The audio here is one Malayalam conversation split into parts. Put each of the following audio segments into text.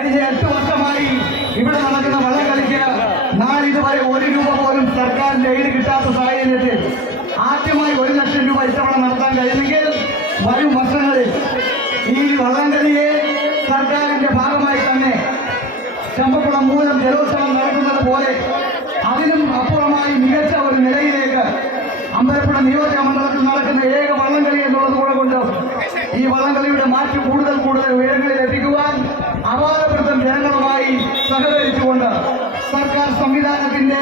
കഴിഞ്ഞ 8 വർഷമായി ഇവിടെ നടക്കുന്ന വള്ളംകളിക്ക് നാളിതുവരെ 1 രൂപ പോലും സർക്കാരിന്റെ എയ്ഡ് കിട്ടാത്ത സാഹചര്യത്തിൽ ആദ്യമായി 1 ലക്ഷം രൂപ ഇത്തവണ നടത്താൻ കഴിയുമെങ്കിൽ വരും വർഷങ്ങളിൽ ഈ വള്ളംകളിയെ സർക്കാരിന്റെ ഭാഗമായി തന്നെ ചമ്പക്കുളം മൂലം ജലോത്സവം നടക്കുന്നത് പോലെ അതിനും അപ്പുറമായി മികച്ച ഒരു നിലയിലേക്ക് അമ്പലപ്പുഴ നിയോജക മണ്ഡലത്തിൽ നടക്കുന്ന ഏക വള്ളംകളി എന്നുള്ളത് കൂടെ കൊണ്ട് ഈ വള്ളംകളിയുടെ മാറ്റ് കൂടുതൽ ഉയരങ്ങളിൽ എത്തിക്കുവാൻ അപാരപ്രദം ജനങ്ങളുമായി സഹകരിച്ചുകൊണ്ട് സർക്കാർ സംവിധാനത്തിന്റെ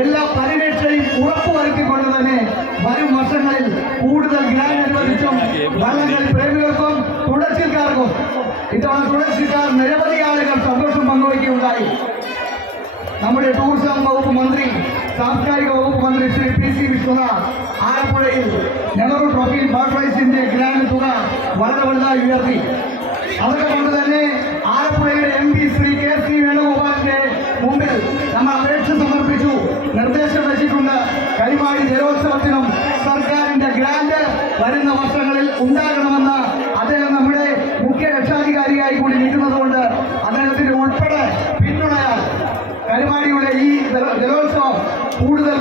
എല്ലാ പരിരക്ഷയും ഉറപ്പുവരുത്തിക്കൊണ്ട് തന്നെ വരും വർഷങ്ങളിൽ കൂടുതൽ ഗ്രാന്റ് അനുവദിച്ചും വള്ളംകളി പ്രേമികൾക്കും തുടർച്ചക്കാർക്കും ഇത്തവണ തുടർച്ചക്കാർ നിരവധി ആളുകൾ സന്തോഷം പങ്കുവയ്ക്കുകയുണ്ടായി. നമ്മുടെ ടൂറിസം വകുപ്പ് മന്ത്രി, സാംസ്കാരിക വകുപ്പ് മന്ത്രി ശ്രീ PC വിശ്വനാഥ് ആലപ്പുഴയിൽ നെഹ്റു ട്രോഫി ബാർഫൈസിന്റെ ഗ്രാന്റ് തുക വളരെ വലുതായി ഉയർത്തി. അതൊക്കെ കൊണ്ട് തന്നെ ആലപ്പുഴയുടെ MP ശ്രീ KC വേണുഗോപാലിന്റെ മുമ്പിൽ നമ്മൾ അപേക്ഷ സമർപ്പിച്ചു, നിർദ്ദേശം വെച്ചിട്ടുണ്ട്. കരിമാടി ജലോത്സവത്തിനും സർക്കാരിന്റെ ഗ്രാന്റ് വരുന്ന വർഷങ്ങളിൽ ഉണ്ടാകണമെന്ന് അദ്ദേഹം നമ്മുടെ മുഖ്യ രക്ഷാധികാരിയായി കൂടി നിൽക്കുന്നതുകൊണ്ട് അദ്ദേഹത്തിന്റെ ഉൾപ്പെടെ പിന്തുണയാൽ കരിമാടിയുടെ ഈ ജലോത്സവം കൂടുതൽ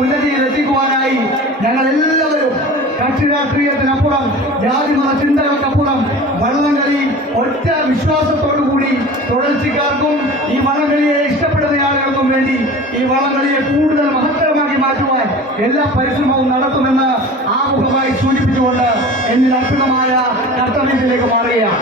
ഉന്നതിയിലെത്തിക്കുവാനായി ഞങ്ങൾ എല്ലാവരും കക്ഷി രാഷ്ട്രീയത്തിനപ്പുറം ജാതിമത ചിന്തകൾക്കപ്പുറം വള്ളംകളി ഒറ്റ വിശ്വാസത്തോടുകൂടി തുടർച്ചക്കാർക്കും ഈ വള്ളംകളിയെ ഇഷ്ടപ്പെടുന്ന ആളുകൾക്കും വേണ്ടി ഈ വള്ളംകളിയെ കൂടുതൽ മഹത്തരമാക്കി മാറ്റുവാൻ എല്ലാ പരിശ്രമവും നടത്തുമെന്ന് ആമുഖമായി സൂചിപ്പിച്ചുകൊണ്ട് എന്നിൽ അർപ്പിതമായ കർത്തവ്യത്തിലേക്ക് മാറുകയാണ്.